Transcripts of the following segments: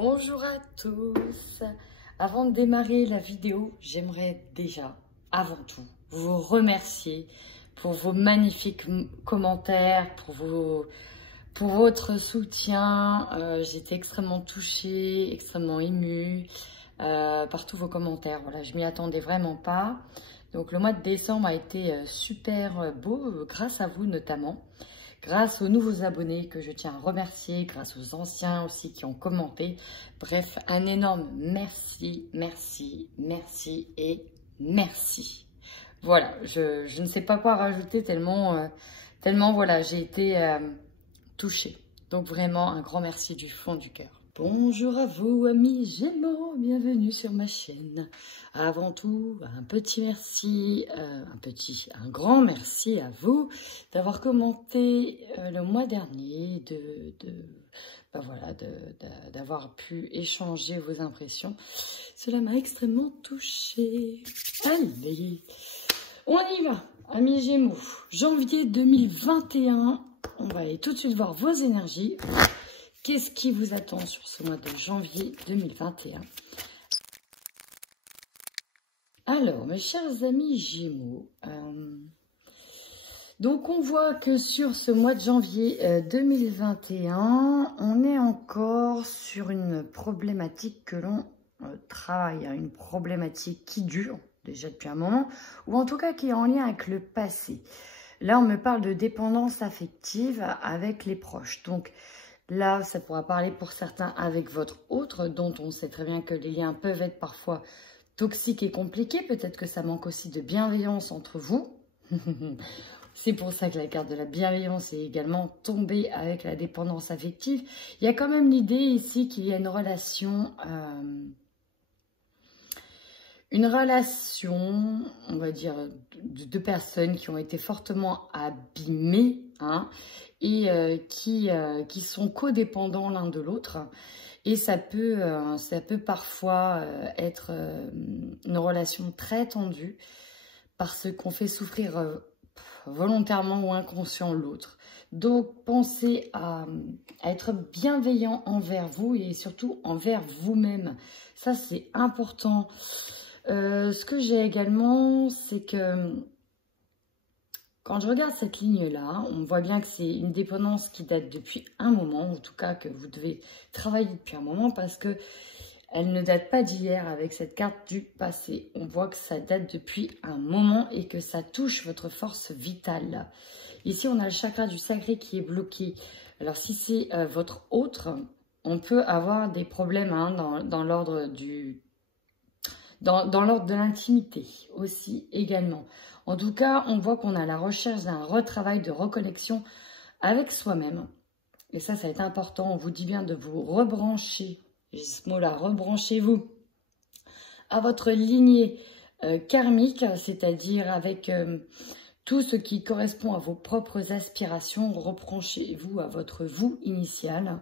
Bonjour à tous. Avant de démarrer la vidéo, j'aimerais déjà, avant tout, vous remercier pour vos magnifiques commentaires, pour votre soutien. J'étais extrêmement touchée, extrêmement émue par tous vos commentaires. Voilà, je m'y attendais vraiment pas. Donc le mois de décembre a été super beau, grâce à vous notamment. Grâce aux nouveaux abonnés que je tiens à remercier, grâce aux anciens aussi qui ont commenté. Bref, un énorme merci, merci, merci et merci. Voilà, je ne sais pas quoi rajouter tellement voilà, j'ai été touchée. Donc vraiment un grand merci du fond du cœur. Bonjour à vous amis Gémeaux, bienvenue sur ma chaîne. Avant tout, un petit merci, un grand merci à vous d'avoir commenté le mois dernier, d'avoir pu échanger vos impressions. Cela m'a extrêmement touchée. Allez, on y va, amis Gémeaux. Janvier 2021, on va aller tout de suite voir vos énergies. Qu'est-ce qui vous attend sur ce mois de janvier 2021? Alors, mes chers amis Gémeaux, donc on voit que sur ce mois de janvier 2021, on est encore sur une problématique que l'on travaille, hein, une problématique qui dure déjà depuis un moment, ou en tout cas qui est en lien avec le passé. Là, on me parle de dépendance affective avec les proches. Donc, là, ça pourra parler pour certains avec votre autre, dont on sait très bien que les liens peuvent être parfois toxiques et compliqués. Peut-être que ça manque aussi de bienveillance entre vous. C'est pour ça que la carte de la bienveillance est également tombée avec la dépendance affective. Il y a quand même l'idée ici qu'il y a une relation, on va dire, de deux personnes qui ont été fortement abîmées, hein, et qui sont codépendants l'un de l'autre. Et ça peut parfois être une relation très tendue parce qu'on fait souffrir volontairement ou inconscient l'autre. Donc, pensez à être bienveillant envers vous et surtout envers vous-même. Ça, c'est important. Ce que j'ai également, c'est que quand je regarde cette ligne-là, on voit bien que c'est une dépendance qui date depuis un moment, en tout cas que vous devez travailler depuis un moment parce que elle ne date pas d'hier avec cette carte du passé. On voit que ça date depuis un moment et que ça touche votre force vitale. Ici, on a le chakra du sacré qui est bloqué. Alors, si c'est votre autre, on peut avoir des problèmes, hein, dans l'ordre de l'intimité aussi également. En tout cas, on voit qu'on a la recherche d'un retravail de reconnexion avec soi-même. Et ça va être important. On vous dit bien de vous rebrancher. J'ai ce mot-là, rebranchez-vous à votre lignée karmique, c'est-à-dire avec tout ce qui correspond à vos propres aspirations. Rebranchez-vous à votre vous initial.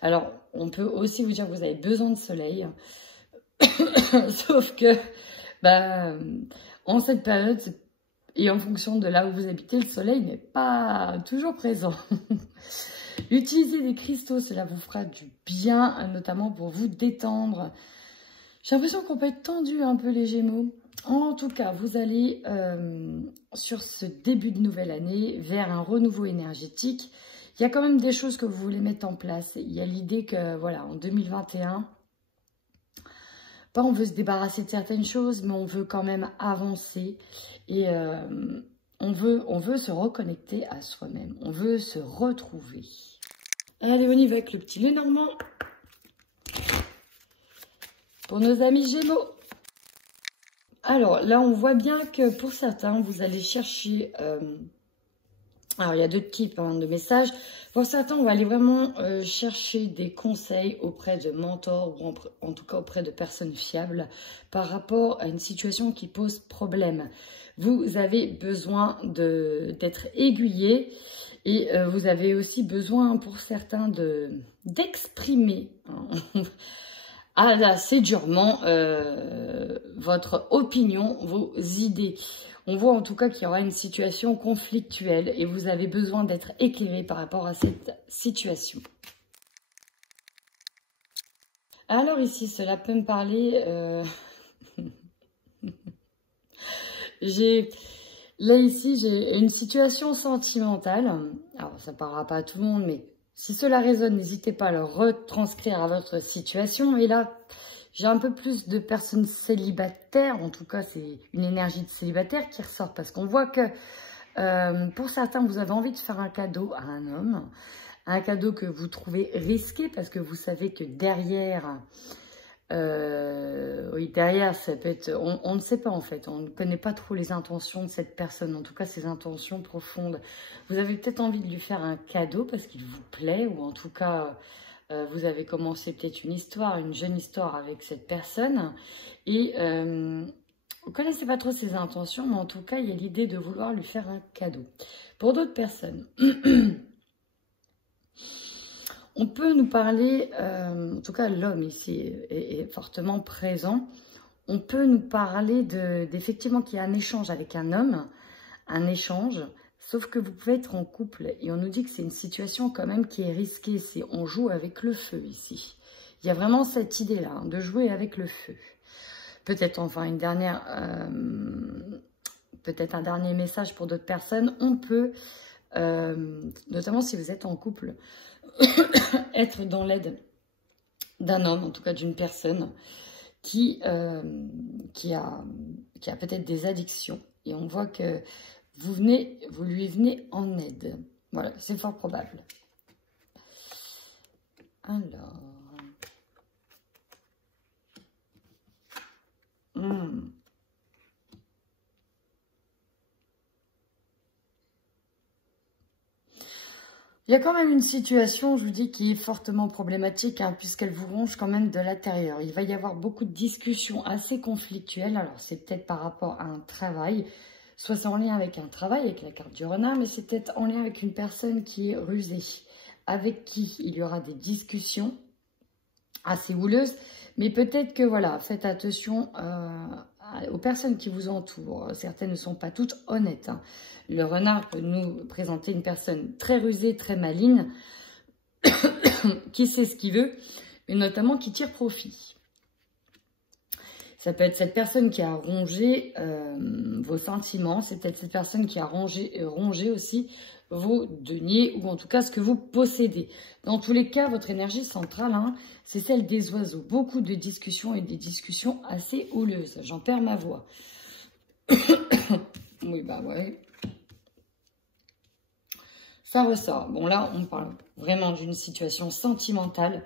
Alors, on peut aussi vous dire que vous avez besoin de soleil. Sauf que, en cette période, et en fonction de là où vous habitez, le soleil n'est pas toujours présent. Utiliser des cristaux, cela vous fera du bien, notamment pour vous détendre. J'ai l'impression qu'on peut être tendu un peu les Gémeaux. En tout cas, vous allez, sur ce début de nouvelle année, vers un renouveau énergétique. Il y a quand même des choses que vous voulez mettre en place. Il y a l'idée que, voilà, en 2021... pas on veut se débarrasser de certaines choses, mais on veut quand même avancer et on veut se reconnecter à soi-même. On veut se retrouver. Allez, on y va avec le petit Lenormand. Pour nos amis Gémeaux. Alors, là, on voit bien que pour certains, vous allez chercher... alors, il y a deux types, hein, de messages. Pour certains, on va aller vraiment chercher des conseils auprès de mentors ou en tout cas auprès de personnes fiables par rapport à une situation qui pose problème. Vous avez besoin d'être aiguillé et vous avez aussi besoin pour certains d'exprimer assez durement votre opinion, vos idées. On voit en tout cas qu'il y aura une situation conflictuelle et vous avez besoin d'être éclairé par rapport à cette situation. Alors ici, cela peut me parler... Là, ici, j'ai une situation sentimentale. Alors, ça ne parlera pas à tout le monde, mais si cela résonne, n'hésitez pas à le retranscrire à votre situation. Et là, j'ai un peu plus de personnes célibataires. En tout cas, c'est une énergie de célibataire qui ressort. Parce qu'on voit que, pour certains, vous avez envie de faire un cadeau à un homme. Un cadeau que vous trouvez risqué parce que vous savez que derrière... oui, derrière, ça peut être... On ne sait pas en fait, on ne connaît pas trop les intentions de cette personne, en tout cas ses intentions profondes. Vous avez peut-être envie de lui faire un cadeau parce qu'il vous plaît, ou en tout cas, vous avez commencé peut-être une histoire, une jeune histoire avec cette personne, et vous ne connaissez pas trop ses intentions, mais en tout cas, il y a l'idée de vouloir lui faire un cadeau. Pour d'autres personnes... On peut nous parler, en tout cas l'homme ici est fortement présent, on peut nous parler d'effectivement qu'il y a un échange avec un homme, un échange, sauf que vous pouvez être en couple et on nous dit que c'est une situation quand même qui est risquée, on joue avec le feu ici. Il y a vraiment cette idée-là, hein, de jouer avec le feu. Peut-être enfin une dernière, peut-être un dernier message pour d'autres personnes, on peut, notamment si vous êtes en couple, être dans l'aide d'un homme, en tout cas d'une personne qui a peut-être des addictions. Et on voit que vous lui venez en aide. Voilà, c'est fort probable. Alors... Il y a quand même une situation, je vous dis, qui est fortement problématique, hein, puisqu'elle vous ronge quand même de l'intérieur. Il va y avoir beaucoup de discussions assez conflictuelles. Alors, c'est peut-être par rapport à un travail, soit c'est en lien avec un travail, avec la carte du renard, mais c'est peut-être en lien avec une personne qui est rusée, avec qui il y aura des discussions assez houleuses. Mais peut-être que, voilà, faites attention aux personnes qui vous entourent. Certaines ne sont pas toutes honnêtes, hein. Le renard peut nous présenter une personne très rusée, très maligne, qui sait ce qu'il veut, et notamment qui tire profit. Ça peut être cette personne qui a rongé vos sentiments, c'est peut-être cette personne qui a rongé aussi vos deniers, ou en tout cas ce que vous possédez. Dans tous les cas, votre énergie centrale, hein, c'est celle des oiseaux. Beaucoup de discussions et des discussions assez houleuses. J'en perds ma voix. Oui, bah ouais. Ça ressort. Bon, là, on parle vraiment d'une situation sentimentale.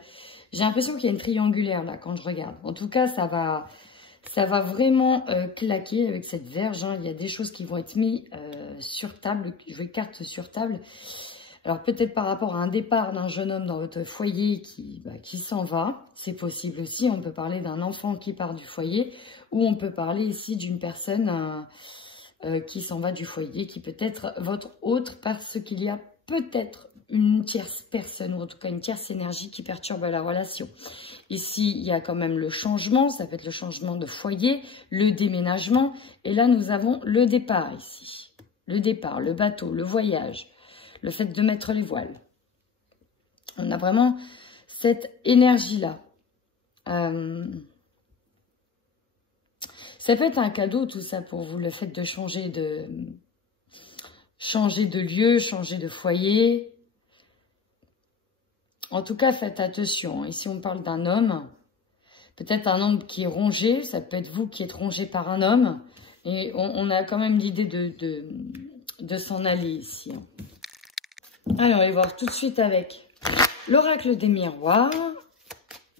J'ai l'impression qu'il y a une triangulaire, là, quand je regarde. En tout cas, ça va vraiment claquer avec cette verge, hein. Il y a des choses qui vont être mises sur table. Je vais carte sur table. Alors, peut-être par rapport à un départ d'un jeune homme dans votre foyer qui s'en va. C'est possible aussi. On peut parler d'un enfant qui part du foyer. Ou on peut parler ici d'une personne qui s'en va du foyer, qui peut être votre autre, parce qu'il y a peut-être une tierce personne, ou en tout cas une tierce énergie qui perturbe la relation. Ici, il y a quand même le changement, ça peut être le changement de foyer, le déménagement, et là, nous avons le départ ici. Le départ, le bateau, le voyage, le fait de mettre les voiles. On a vraiment cette énergie-là. Ça peut être un cadeau, tout ça, pour vous, le fait de changer de lieu, changer de foyer. En tout cas, faites attention. Ici, on parle d'un homme. Peut-être un homme qui est rongé. Ça peut être vous qui êtes rongé par un homme. Et on a quand même l'idée de s'en aller ici. Allez, on va voir tout de suite avec l'oracle des miroirs.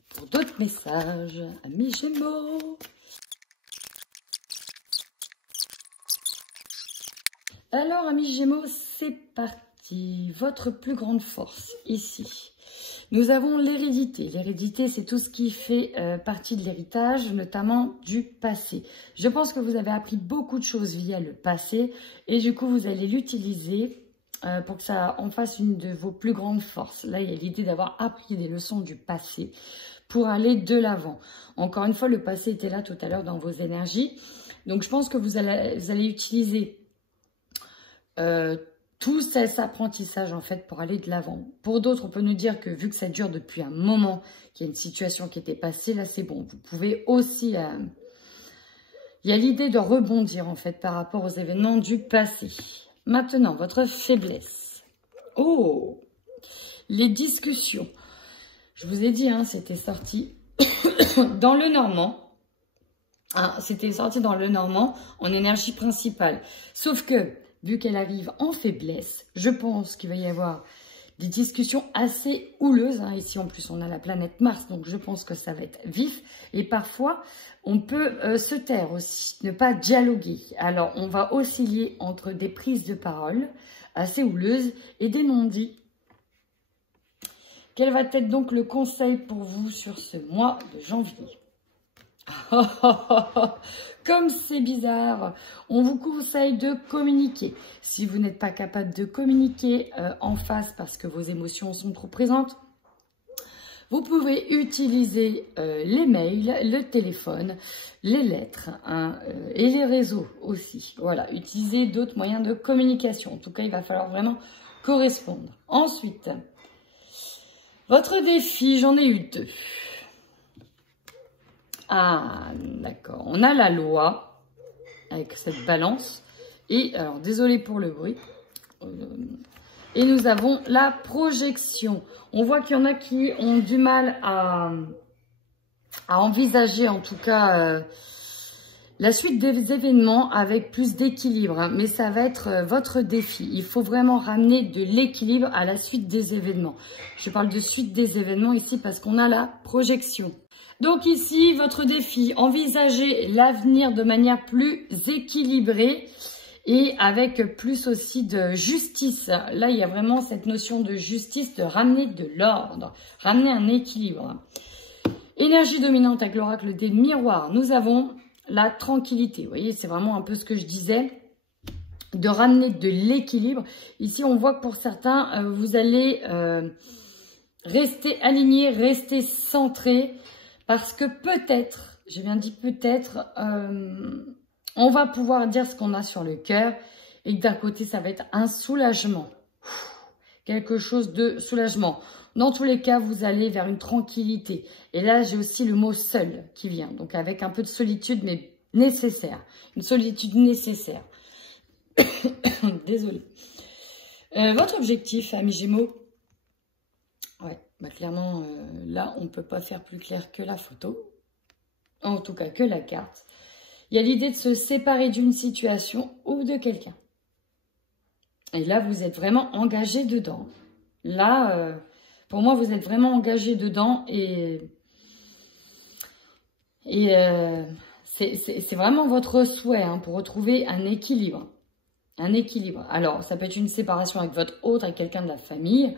Pour d'autres messages, amis Gémeaux. Alors, amis Gémeaux, c'est parti. Votre plus grande force, ici. Nous avons l'hérédité. L'hérédité, c'est tout ce qui fait partie de l'héritage, notamment du passé. Je pense que vous avez appris beaucoup de choses via le passé. Et du coup, vous allez l'utiliser pour que ça en fasse une de vos plus grandes forces. Là, il y a l'idée d'avoir appris des leçons du passé pour aller de l'avant. Encore une fois, le passé était là tout à l'heure dans vos énergies. Donc, je pense que vous allez utiliser tout cet apprentissage en fait pour aller de l'avant. Pour d'autres, on peut nous dire que vu que ça dure depuis un moment, qu'il y a une situation qui était passée, là c'est bon. Vous pouvez aussi... il y a l'idée de rebondir en fait par rapport aux événements du passé. Maintenant, votre faiblesse. Oh, les discussions. Je vous ai dit, hein, c'était sorti dans le Normand. Hein, c'était sorti dans le Normand en énergie principale. Sauf que, vu qu'elle arrive en faiblesse, je pense qu'il va y avoir des discussions assez houleuses. Hein. Ici, en plus, on a la planète Mars, donc je pense que ça va être vif. Et parfois, on peut se taire aussi, ne pas dialoguer. Alors, on va osciller entre des prises de parole assez houleuses et des non-dits. Quel va être donc le conseil pour vous sur ce mois de janvier? Comme c'est bizarre, on vous conseille de communiquer. Si vous n'êtes pas capable de communiquer en face parce que vos émotions sont trop présentes, vous pouvez utiliser les mails, le téléphone, les lettres hein, et les réseaux aussi. Voilà, utilisez d'autres moyens de communication. En tout cas, il va falloir vraiment correspondre. Ensuite, votre défi, j'en ai eu 2. Ah, d'accord. On a la loi avec cette balance. Et, alors, désolé pour le bruit. Et nous avons la projection. On voit qu'il y en a qui ont du mal à envisager, en tout cas, la suite des événements avec plus d'équilibre. Hein. Mais ça va être votre défi. Il faut vraiment ramener de l'équilibre à la suite des événements. Je parle de suite des événements ici parce qu'on a la projection. Donc ici, votre défi, envisager l'avenir de manière plus équilibrée et avec plus aussi de justice. Là, il y a vraiment cette notion de justice, de ramener de l'ordre, ramener un équilibre. Énergie dominante avec l'oracle des miroirs. Nous avons la tranquillité. Vous voyez, c'est vraiment un peu ce que je disais, de ramener de l'équilibre. Ici, on voit que pour certains, vous allez rester aligné, rester centré. Parce que peut-être, j'ai bien dit peut-être, on va pouvoir dire ce qu'on a sur le cœur et que d'un côté, ça va être un soulagement. Quelque chose de soulagement. Dans tous les cas, vous allez vers une tranquillité. Et là, j'ai aussi le mot seul qui vient. Donc avec un peu de solitude, mais nécessaire. Une solitude nécessaire. Désolée. Votre objectif, amis Gémeaux? Ouais. Bah clairement, là, on ne peut pas faire plus clair que la photo. En tout cas, que la carte. Il y a l'idée de se séparer d'une situation ou de quelqu'un. Et là, vous êtes vraiment engagé dedans. Là, pour moi, vous êtes vraiment engagé dedans. Et c'est vraiment votre souhait hein, pour retrouver un équilibre. Un équilibre. Alors, ça peut être une séparation avec votre autre, avec quelqu'un de la famille.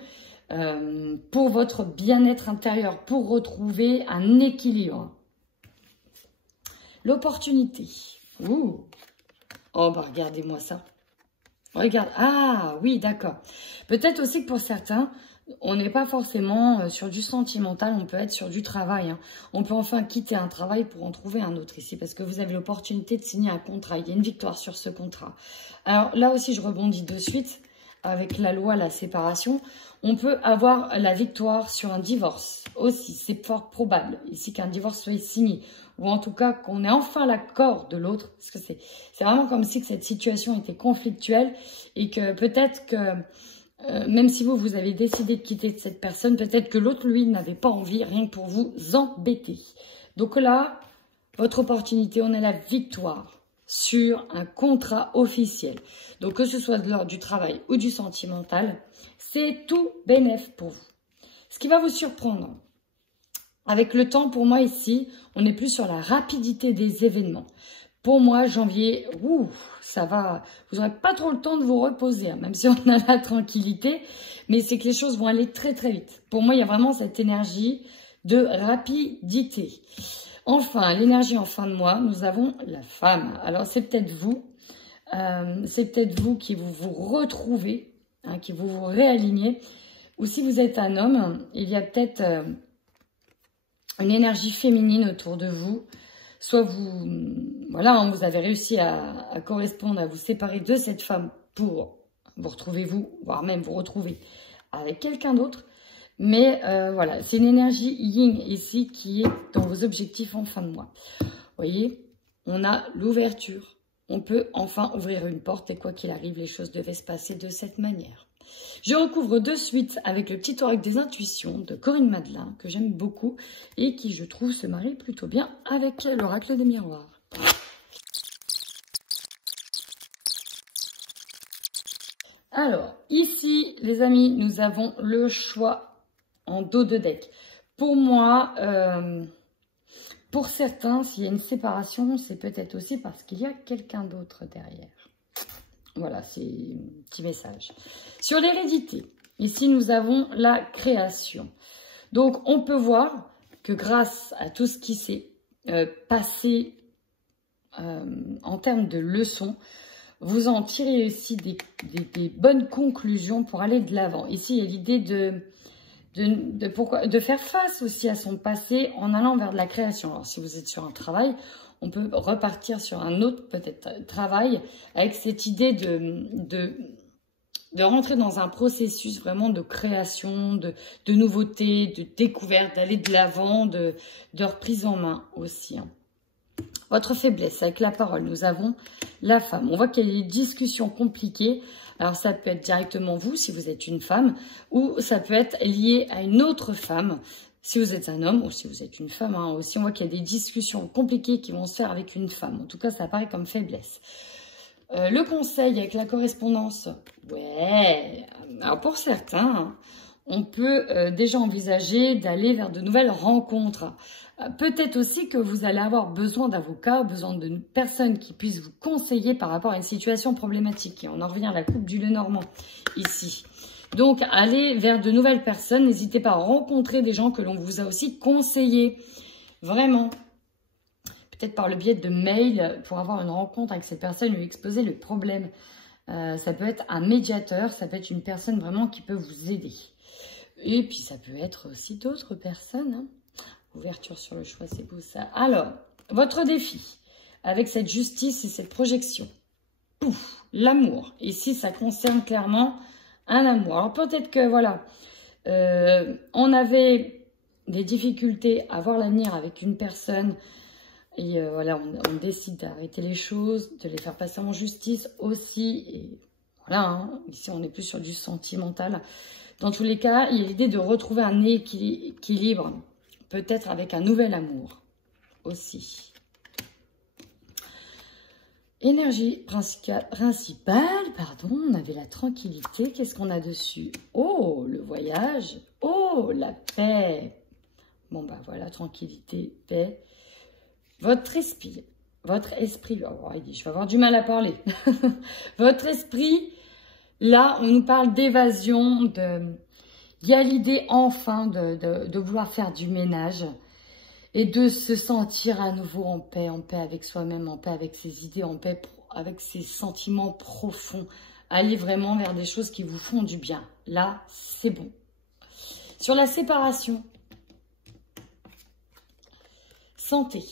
Pour votre bien-être intérieur, pour retrouver un équilibre. L'opportunité. Ouh. Oh, bah regardez-moi ça. Regarde. Ah, oui, d'accord. Peut-être aussi que pour certains, on n'est pas forcément sur du sentimental, on peut être sur du travail. Hein. On peut enfin quitter un travail pour en trouver un autre ici, parce que vous avez l'opportunité de signer un contrat. Il y a une victoire sur ce contrat. Alors là aussi, je rebondis de suite. Avec la loi, la séparation, on peut avoir la victoire sur un divorce aussi. C'est fort probable ici qu'un divorce soit signé. Ou en tout cas qu'on ait enfin l'accord de l'autre. Parce que c'est vraiment comme si que cette situation était conflictuelle. Et que peut-être que même si vous avez décidé de quitter cette personne, peut-être que l'autre, lui, n'avait pas envie rien que pour vous embêter. Donc là, votre opportunité, on a la victoire sur un contrat officiel. Donc, que ce soit de l'ordre du travail ou du sentimental, c'est tout bénef pour vous. Ce qui va vous surprendre, avec le temps, pour moi ici, on est plus sur la rapidité des événements. Pour moi, janvier, ça va, vous n'aurez pas trop le temps de vous reposer, hein, même si on a la tranquillité, mais c'est que les choses vont aller très très vite. Pour moi, il y a vraiment cette énergie de rapidité. Enfin, l'énergie en fin de mois, nous avons la femme. Alors, c'est peut-être vous qui vous retrouvez, hein, qui vous réalignez. Ou si vous êtes un homme, il y a peut-être une énergie féminine autour de vous. Soit vous, voilà, hein, vous avez réussi à correspondre, à vous séparer de cette femme pour vous retrouvez-vous, voire même vous retrouvez avec quelqu'un d'autre. Mais voilà, c'est une énergie yin ici qui est dans vos objectifs en fin de mois. Vous voyez, on a l'ouverture. On peut enfin ouvrir une porte et quoi qu'il arrive, les choses devaient se passer de cette manière. Je recouvre de suite avec le petit oracle des intuitions de Corinne Madelin, que j'aime beaucoup et qui, je trouve, se marie plutôt bien avec l'oracle des miroirs. Alors, ici, les amis, nous avons le choix en dos de deck. Pour moi, pour certains, s'il y a une séparation, c'est peut-être aussi parce qu'il y a quelqu'un d'autre derrière. Voilà, c'est un petit message. Sur l'hérédité, ici, nous avons la création. Donc, on peut voir que grâce à tout ce qui s'est passé en termes de leçons, vous en tirez aussi des bonnes conclusions pour aller de l'avant. Ici, il y a l'idée de faire face aussi à son passé en allant vers de la création. Alors, si vous êtes sur un travail, on peut repartir sur un autre peut-être travail avec cette idée de rentrer dans un processus vraiment de création, de nouveauté, de découverte, d'aller de l'avant, de reprise en main aussi. Votre faiblesse, avec la parole, nous avons la femme. On voit qu'il y a des discussions compliquées. Alors, ça peut être directement vous, si vous êtes une femme, ou ça peut être lié à une autre femme, si vous êtes un homme, ou si vous êtes une femme. Hein. Aussi, on voit qu'il y a des discussions compliquées qui vont se faire avec une femme. En tout cas, ça apparaît comme faiblesse. Le conseil avec la correspondance, ouais. Alors, pour certains, hein, on peut déjà envisager d'aller vers de nouvelles rencontres. Peut-être aussi que vous allez avoir besoin d'avocats, besoin de personnes qui puissent vous conseiller par rapport à une situation problématique. Et on en revient à la coupe du Lenormand ici. Donc, allez vers de nouvelles personnes. N'hésitez pas à rencontrer des gens que l'on vous a aussi conseillés. Vraiment. Peut-être par le biais de mail pour avoir une rencontre avec cette personne, lui exposer le problème. Ça peut être un médiateur, ça peut être une personne vraiment qui peut vous aider. Et puis, ça peut être aussi d'autres personnes, hein. Ouverture sur le choix, c'est beau ça. Alors, votre défi avec cette justice et cette projection. Pouf, l'amour. Ici, ça concerne clairement un amour. Alors, peut-être que, voilà, on avait des difficultés à voir l'avenir avec une personne. Et voilà, on décide d'arrêter les choses, de les faire passer en justice aussi. Et voilà, hein, ici, on est plus sur du sentimental. Dans tous les cas, il y a l'idée de retrouver un équilibre. Peut-être avec un nouvel amour aussi. Énergie principale, pardon, on avait la tranquillité. Qu'est-ce qu'on a dessus? Oh, le voyage. Oh, la paix. Bon, bah voilà, tranquillité, paix. Votre esprit, oh, il dit, je vais avoir du mal à parler. Votre esprit, là, on nous parle d'évasion, il y a l'idée enfin de vouloir faire du ménage et de se sentir à nouveau en paix avec soi-même, en paix avec ses idées, en paix avec ses sentiments profonds. Aller vraiment vers des choses qui vous font du bien. Là, c'est bon. Sur la séparation, santé.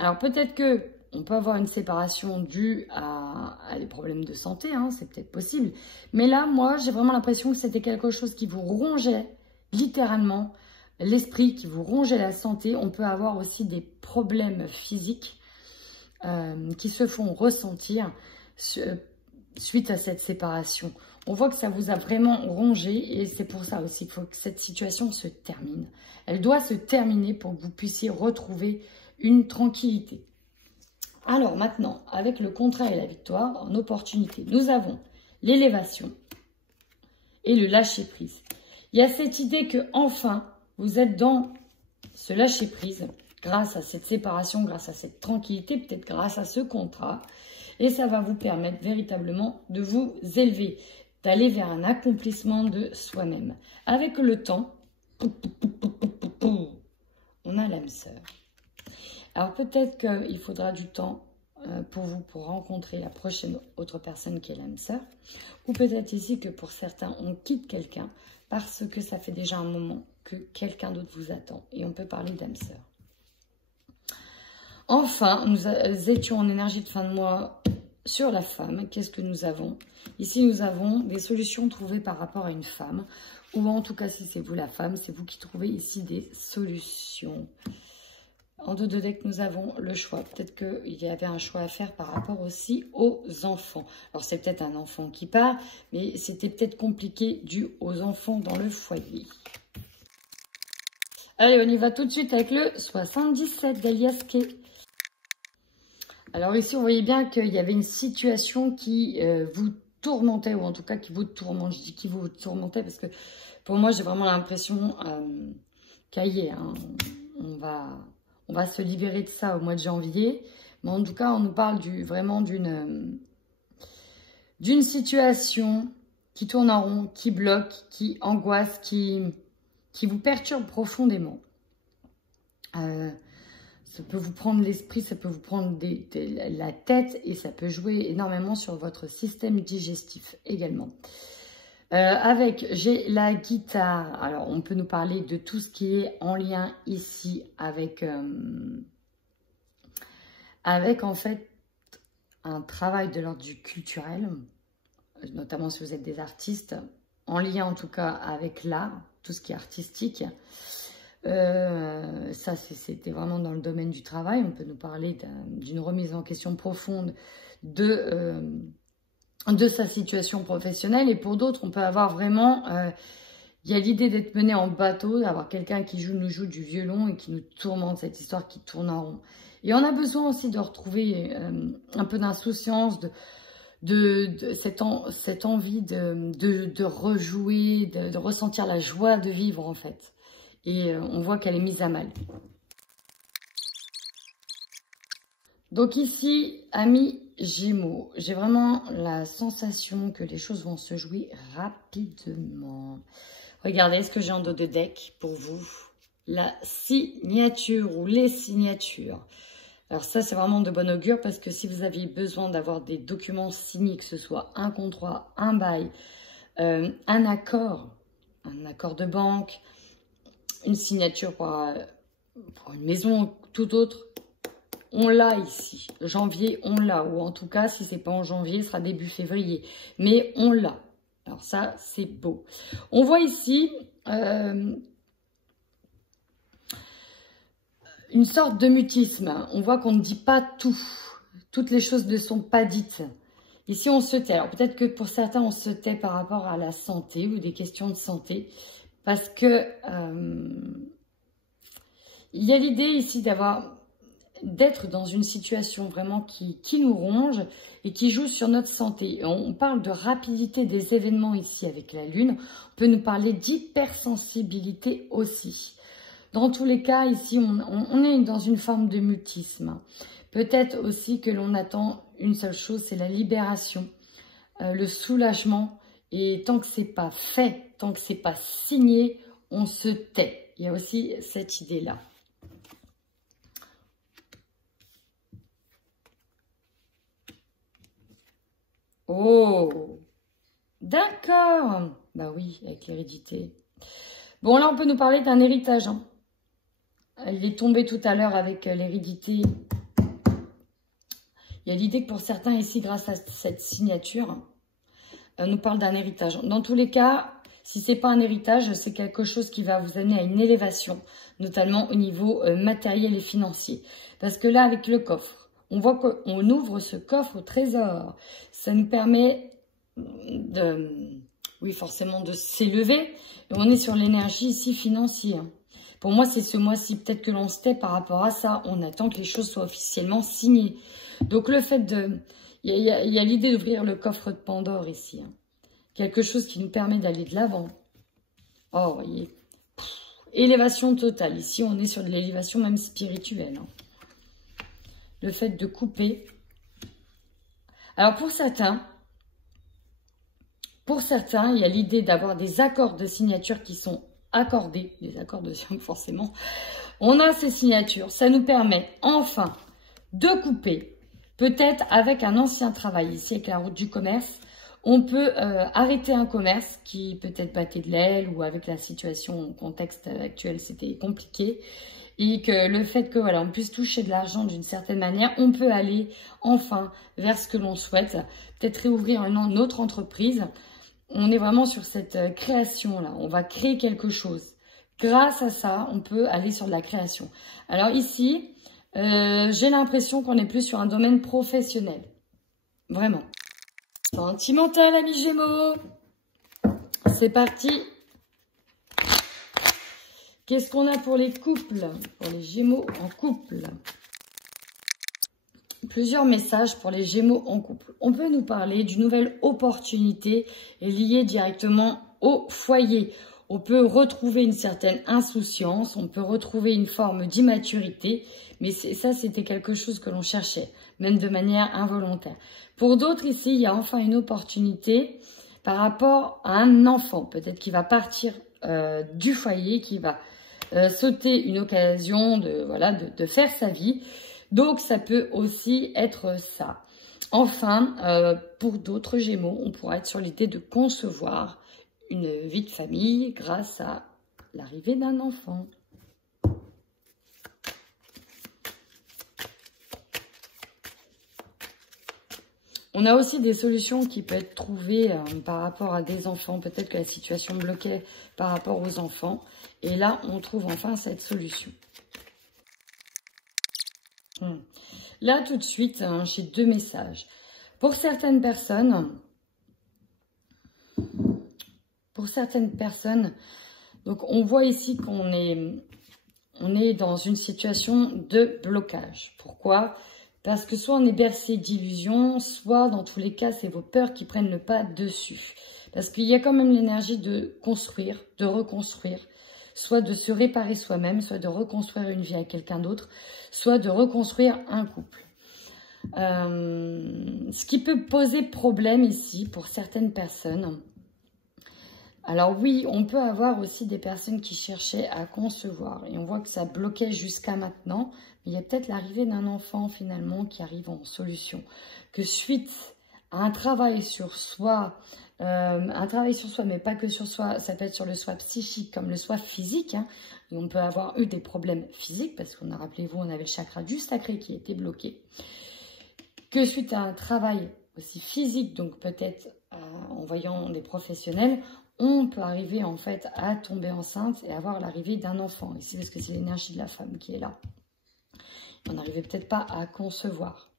Alors peut-être que on peut avoir une séparation due à des problèmes de santé, hein, c'est peut-être possible. Mais là, moi, j'ai vraiment l'impression que c'était quelque chose qui vous rongeait, littéralement, l'esprit, qui vous rongeait la santé. On peut avoir aussi des problèmes physiques qui se font ressentir suite à cette séparation. On voit que ça vous a vraiment rongé et c'est pour ça aussi qu'il faut que cette situation se termine. Elle doit se terminer pour que vous puissiez retrouver une tranquillité. Alors maintenant, avec le contrat et la victoire, en opportunité, nous avons l'élévation et le lâcher-prise. Il y a cette idée que enfin, vous êtes dans ce lâcher-prise grâce à cette séparation, grâce à cette tranquillité, peut-être grâce à ce contrat. Et ça va vous permettre véritablement de vous élever, d'aller vers un accomplissement de soi-même. Avec le temps, on a l'âme sœur. Alors peut-être qu'il faudra du temps pour vous pour rencontrer la prochaine autre personne qui est l'âme sœur. Ou peut-être ici que pour certains, on quitte quelqu'un parce que ça fait déjà un moment que quelqu'un d'autre vous attend. Et on peut parler d'âme sœur. Enfin, nous étions en énergie de fin de mois sur la femme, qu'est-ce que nous avons? Ici, nous avons des solutions trouvées par rapport à une femme. Ou en tout cas, si c'est vous la femme, c'est vous qui trouvez ici des solutions. En dos de deck, nous avons le choix. Peut-être qu'il y avait un choix à faire par rapport aussi aux enfants. Alors, c'est peut-être un enfant qui part, mais c'était peut-être compliqué dû aux enfants dans le foyer. Allez, on y va tout de suite avec le 77 d'Alias Kay. Alors ici, vous voyez bien qu'il y avait une situation qui vous tourmentait, ou en tout cas qui vous tourmente. Je dis qui vous tourmentait parce que pour moi, j'ai vraiment l'impression qu'ailleurs, hein, on va se libérer de ça au mois de janvier. Mais en tout cas, on nous parle vraiment d'une situation qui tourne en rond, qui bloque, qui angoisse, qui vous perturbe profondément. Ça peut vous prendre l'esprit, ça peut vous prendre la tête et ça peut jouer énormément sur votre système digestif également. J'ai la guitare. Alors, on peut nous parler de tout ce qui est en lien ici avec en fait un travail de l'ordre du culturel, notamment si vous êtes des artistes, en lien en tout cas avec l'art, tout ce qui est artistique. Ça, c'était vraiment dans le domaine du travail. On peut nous parler d'une remise en question profonde de sa situation professionnelle. Et pour d'autres, on peut avoir vraiment... il y a l'idée d'être mené en bateau, d'avoir quelqu'un qui nous joue du violon et qui nous tourmente, cette histoire qui tourne en rond. Et on a besoin aussi de retrouver un peu d'insouciance, cette envie de rejouer, de ressentir la joie de vivre en fait. Et on voit qu'elle est mise à mal. Donc ici, amis Gémeaux, j'ai vraiment la sensation que les choses vont se jouer rapidement. Regardez ce que j'ai en dos de deck pour vous. La signature ou les signatures. Alors ça, c'est vraiment de bon augure parce que si vous aviez besoin d'avoir des documents signés, que ce soit un contrat, un bail, un accord de banque, une signature pour une maison, tout autre, on l'a ici. Janvier, on l'a. Ou en tout cas, si ce n'est pas en janvier, ce sera début février. Mais on l'a. Alors ça, c'est beau. On voit ici une sorte de mutisme. On voit qu'on ne dit pas tout. Toutes les choses ne sont pas dites. Ici, on se tait. Alors peut-être que pour certains, on se tait par rapport à la santé ou des questions de santé. Parce que il y a l'idée ici d'être dans une situation vraiment qui nous ronge et qui joue sur notre santé. On parle de rapidité des événements ici avec la Lune. On peut nous parler d'hypersensibilité aussi. Dans tous les cas, ici, on est dans une forme de mutisme. Peut-être aussi que l'on attend une seule chose, c'est la libération, le soulagement. Et tant que c'est pas fait, tant que c'est pas signé, on se tait. Il y a aussi cette idée-là. Oh, d'accord. Bah oui, avec l'hérédité. Bon, là, on peut nous parler d'un héritage. Hein. Il est tombé tout à l'heure avec l'hérédité. Il y a l'idée que pour certains ici, grâce à cette signature, nous parle d'un héritage. Dans tous les cas, si ce n'est pas un héritage, c'est quelque chose qui va vous amener à une élévation, notamment au niveau matériel et financier. Parce que là, avec le coffre, on voit qu'on ouvre ce coffre au trésor. Ça nous permet oui, forcément de s'élever. On est sur l'énergie ici financière. Pour moi, c'est ce mois-ci. Peut-être que l'on se tait par rapport à ça. On attend que les choses soient officiellement signées. Donc, le fait de... Il y a l'idée d'ouvrir le coffre de Pandore ici. Hein. Quelque chose qui nous permet d'aller de l'avant. Oh, vous voyez. Élévation totale. Ici, on est sur de l'élévation même spirituelle. Hein. Le fait de couper. Alors, pour certains, il y a l'idée d'avoir des accords de signature qui sont accordés. Des accords de signature, forcément. On a ces signatures. Ça nous permet, enfin, de couper. Peut-être avec un ancien travail, ici avec la route du commerce, on peut arrêter un commerce qui peut-être battait de l'aile ou avec la situation, le contexte actuel, c'était compliqué. et que le fait que voilà, on puisse toucher de l'argent d'une certaine manière, on peut aller enfin vers ce que l'on souhaite, peut-être réouvrir une autre entreprise. On est vraiment sur cette création-là, on va créer quelque chose. Grâce à ça, on peut aller sur de la création. Alors ici, j'ai l'impression qu'on est plus sur un domaine professionnel. Vraiment. Sentimental, amis Gémeaux. C'est parti. Qu'est-ce qu'on a pour les couples? Pour les Gémeaux en couple. Plusieurs messages pour les Gémeaux en couple. On peut nous parler d'une nouvelle opportunité liée directement au foyer. On peut retrouver une certaine insouciance, on peut retrouver une forme d'immaturité, mais ça, c'était quelque chose que l'on cherchait, même de manière involontaire. Pour d'autres ici, il y a enfin une opportunité par rapport à un enfant, peut-être qui va partir du foyer, qui va sauter une occasion de faire sa vie. Donc, ça peut aussi être ça. Enfin, pour d'autres Gémeaux, on pourra être sur l'idée de concevoir une vie de famille grâce à l'arrivée d'un enfant. On a aussi des solutions qui peuvent être trouvées par rapport à des enfants. Peut-être que la situation bloquait par rapport aux enfants. Et là, on trouve enfin cette solution. Là, tout de suite, j'ai deux messages. Pour certaines personnes, donc on voit ici qu'on est dans une situation de blocage. Pourquoi? Parce que soit on est bercé d'illusions, soit dans tous les cas, c'est vos peurs qui prennent le pas dessus. Parce qu'il y a quand même l'énergie de construire, de reconstruire, soit de se réparer soi-même, soit de reconstruire une vie à quelqu'un d'autre, soit de reconstruire un couple. Ce qui peut poser problème ici pour certaines personnes. Alors oui, on peut avoir aussi des personnes qui cherchaient à concevoir et on voit que ça bloquait jusqu'à maintenant. Mais il y a peut-être l'arrivée d'un enfant finalement qui arrive en solution. Que suite à un travail sur soi, mais pas que sur soi, ça peut être sur le soi psychique comme le soi physique. Hein, et on peut avoir eu des problèmes physiques parce qu'on a, rappelez-vous, on avait le chakra du sacré qui était bloqué. Que suite à un travail aussi physique, donc peut-être en voyant des professionnels, on peut arriver en fait à tomber enceinte et avoir l'arrivée d'un enfant. Ici, parce que c'est l'énergie de la femme qui est là. On n'arrivait peut-être pas à concevoir.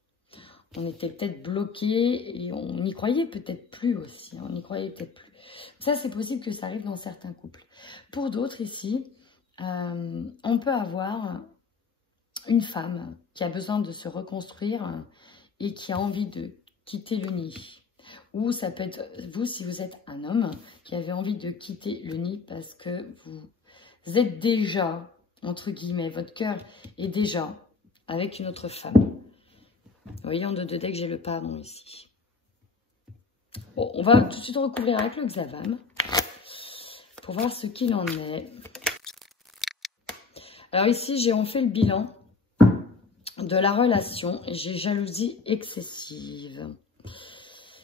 On était peut-être bloqué et on n'y croyait peut-être plus aussi. On n'y croyait peut-être plus. Ça, c'est possible que ça arrive dans certains couples. Pour d'autres ici, on peut avoir une femme qui a besoin de se reconstruire et qui a envie de quitter le nid. Ou ça peut être vous, si vous êtes un homme qui avez envie de quitter le nid parce que vous êtes déjà, entre guillemets, votre cœur est déjà avec une autre femme. Vous voyez, en 2 decks, j'ai le pardon ici. Bon, on va tout de suite recouvrir avec le Xavam pour voir ce qu'il en est. Alors ici, on fait le bilan de la relation et j'ai jalousie excessive.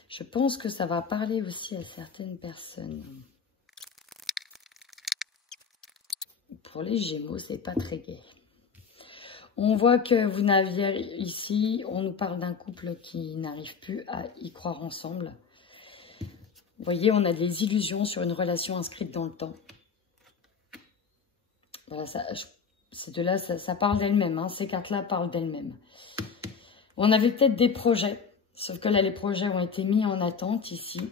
Je pense que ça va parler aussi à certaines personnes. Pour les Gémeaux, c'est pas très gai. On voit que vous n'aviez ici, on nous parle d'un couple qui n'arrive plus à y croire ensemble. Vous voyez, on a des illusions sur une relation inscrite dans le temps. Voilà, ces deux-là, ça parle d'elles-mêmes. Hein, ces cartes-là parlent d'elles-mêmes. On avait peut-être des projets. Sauf que là, les projets ont été mis en attente ici.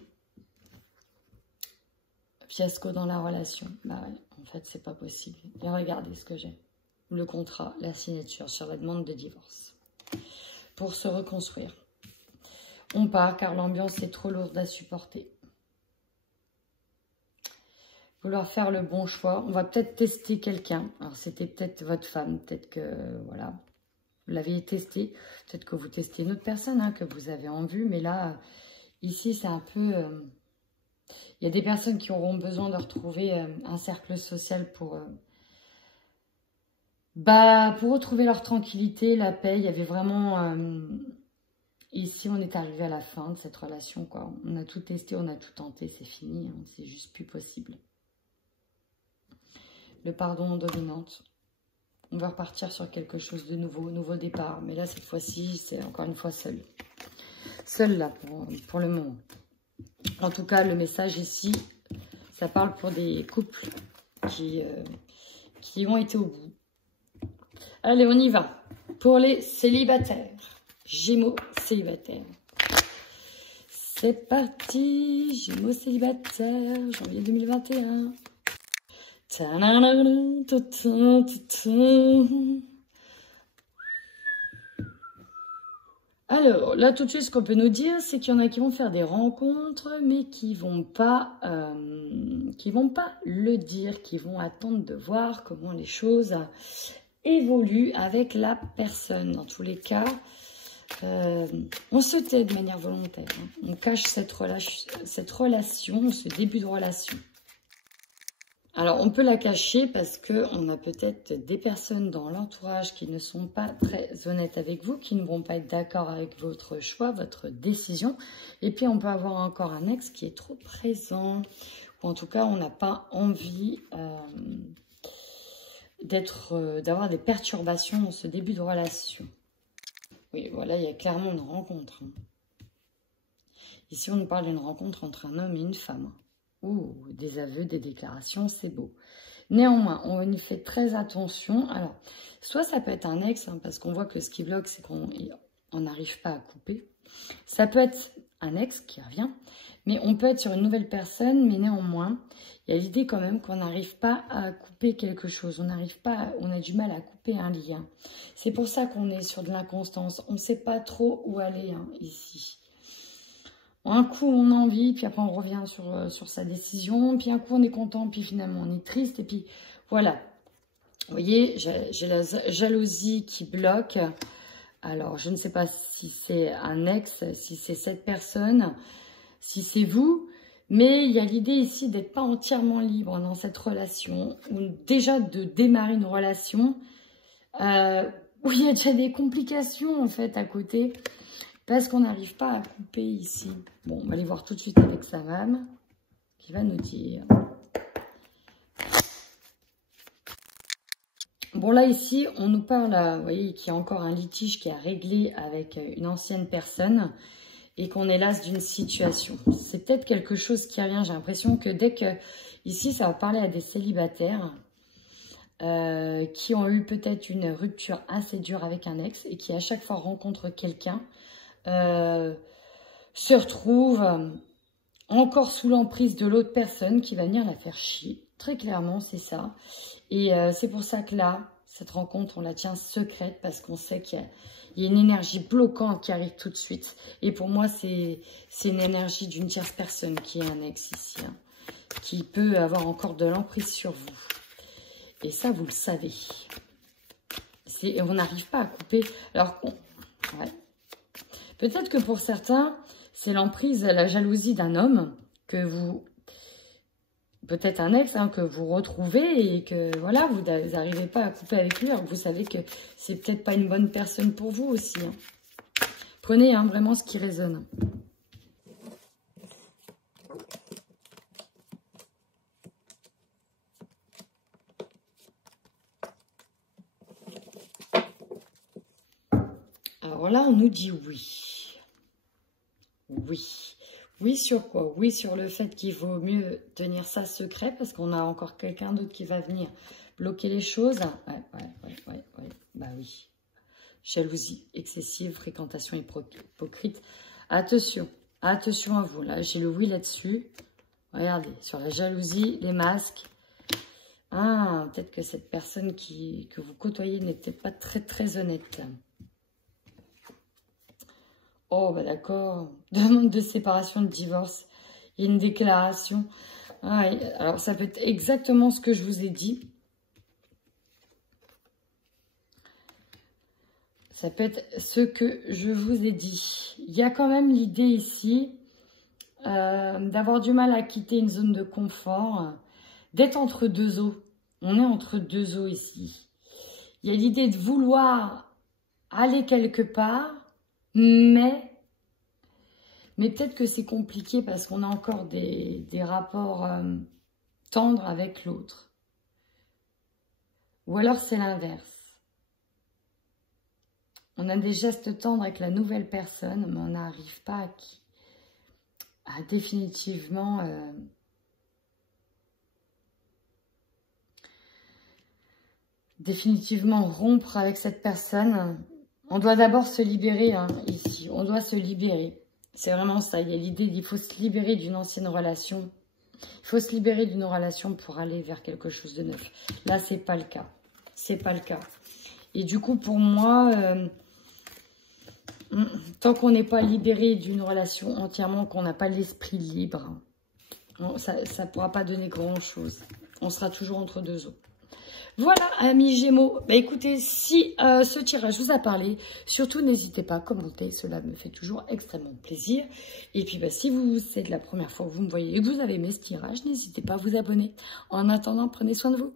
Fiasco dans la relation. Bah ouais, en fait, c'est pas possible. Et regardez ce que j'ai. Le contrat, la signature sur la demande de divorce. Pour se reconstruire. On part car l'ambiance est trop lourde à supporter. Vouloir faire le bon choix. On va peut-être tester quelqu'un. Alors, c'était peut-être votre femme. Peut-être que, voilà... Vous l'aviez testé, peut-être que vous testez une autre personne hein, que vous avez en vue, mais là, ici, c'est un peu... il y a des personnes qui auront besoin de retrouver un cercle social pour retrouver leur tranquillité, la paix. Il y avait vraiment... ici, on est arrivé à la fin de cette relation, quoi. On a tout testé, on a tout tenté, c'est fini, hein, c'est juste plus possible. Le pardon en dominante. On va repartir sur quelque chose de nouveau, nouveau départ. Mais là, cette fois-ci, c'est encore une fois seul. Seul là, pour le moment. En tout cas, le message ici, ça parle pour des couples qui ont été au bout. Allez, on y va. Pour les célibataires. Gémeaux célibataires. C'est parti. Gémeaux célibataires. Janvier 2021. Alors, là, tout de suite, ce qu'on peut nous dire, c'est qu'il y en a qui vont faire des rencontres, mais qui vont pas le dire, qui vont attendre de voir comment les choses évoluent avec la personne. Dans tous les cas, on se tait de manière volontaire. Hein. On cache cette relation, ce début de relation. Alors, on peut la cacher parce qu'on a peut-être des personnes dans l'entourage qui ne sont pas très honnêtes avec vous, qui ne vont pas être d'accord avec votre choix, votre décision. Et puis, on peut avoir encore un ex qui est trop présent. Ou en tout cas, on n'a pas envie d'avoir des perturbations dans ce début de relation. Oui, voilà, il y a clairement une rencontre. Ici, on nous parle d'une rencontre entre un homme et une femme. Ouh, des aveux, des déclarations, c'est beau. Néanmoins, on y fait très attention. Alors, soit ça peut être un ex, hein, parce qu'on voit que ce qui bloque, c'est qu'on n'arrive pas à couper. Ça peut être un ex qui revient, mais on peut être sur une nouvelle personne, mais néanmoins, il y a l'idée quand même qu'on n'arrive pas à couper quelque chose. On a du mal à couper un lien. C'est pour ça qu'on est sur de l'inconstance. On ne sait pas trop où aller hein, ici. Un coup, on a envie, puis après, on revient sur sa décision. Puis un coup, on est content, puis finalement, on est triste. Et puis, voilà. Vous voyez, j'ai la jalousie qui bloque. Alors, je ne sais pas si c'est un ex, si c'est cette personne, si c'est vous. Mais il y a l'idée ici d'être pas entièrement libre dans cette relation. Ou déjà de démarrer une relation où il y a déjà des complications, en fait, à côté. Parce qu'on n'arrive pas à couper ici. Bon, on va aller voir tout de suite avec sa femme qui va nous dire. Bon, là, ici, on nous parle, vous voyez, qu'il y a encore un litige qui a réglé avec une ancienne personne et qu'on est las d'une situation. C'est peut-être quelque chose qui revient. J'ai l'impression que dès que... Ici, ça va parler à des célibataires qui ont eu peut-être une rupture assez dure avec un ex et qui, à chaque fois, rencontrent quelqu'un se retrouve encore sous l'emprise de l'autre personne qui va venir la faire chier. Très clairement, c'est ça. Et c'est pour ça que là, cette rencontre, on la tient secrète parce qu'on sait qu'il y a une énergie bloquante qui arrive tout de suite. Et pour moi, c'est une énergie d'une tierce personne qui est un ex ici, hein, qui peut avoir encore de l'emprise sur vous. Et ça, vous le savez. On n'arrive pas à couper. Alors, ouais. Peut-être que pour certains, c'est l'emprise, la jalousie d'un homme que vous... Peut-être un ex hein, que vous retrouvez et que voilà, vous n'arrivez pas à couper avec lui. Alors que vous savez que c'est peut-être pas une bonne personne pour vous aussi. Hein. Prenez hein, vraiment ce qui résonne. Alors là, on nous dit oui. Oui. Oui sur quoi? Oui sur le fait qu'il vaut mieux tenir ça secret parce qu'on a encore quelqu'un d'autre qui va venir bloquer les choses. Ouais. Bah oui. Jalousie excessive, fréquentation hypocrite. Attention, attention à vous. Là, j'ai le oui là-dessus. Regardez, sur la jalousie, les masques. Ah, peut-être que cette personne que vous côtoyez n'est peut-être pas très honnête. Oh, bah d'accord. Demande de séparation, de divorce. Il y a une déclaration. Ah, alors, ça peut être exactement ce que je vous ai dit. Ça peut être ce que je vous ai dit. Il y a quand même l'idée ici d'avoir du mal à quitter une zone de confort, d'être entre deux eaux. On est entre deux eaux ici. Il y a l'idée de vouloir aller quelque part, mais peut-être que c'est compliqué parce qu'on a encore des rapports tendres avec l'autre. Ou alors c'est l'inverse. On a des gestes tendres avec la nouvelle personne, mais on n'arrive pas à définitivement... définitivement rompre avec cette personne. On doit d'abord se libérer, hein, ici. On doit se libérer. C'est vraiment ça. Il y a l'idée qu'il faut se libérer d'une ancienne relation. Il faut se libérer d'une relation pour aller vers quelque chose de neuf. Là, c'est pas le cas. C'est pas le cas. Et du coup, pour moi, tant qu'on n'est pas libéré d'une relation entièrement, qu'on n'a pas l'esprit libre, ça ne pourra pas donner grand-chose. On sera toujours entre deux eaux. Voilà, amis Gémeaux. Bah, écoutez, si ce tirage vous a parlé, surtout n'hésitez pas à commenter. Cela me fait toujours extrêmement plaisir. Et puis, bah, si c'est la première fois que vous me voyez et que vous avez aimé ce tirage, n'hésitez pas à vous abonner. En attendant, prenez soin de vous.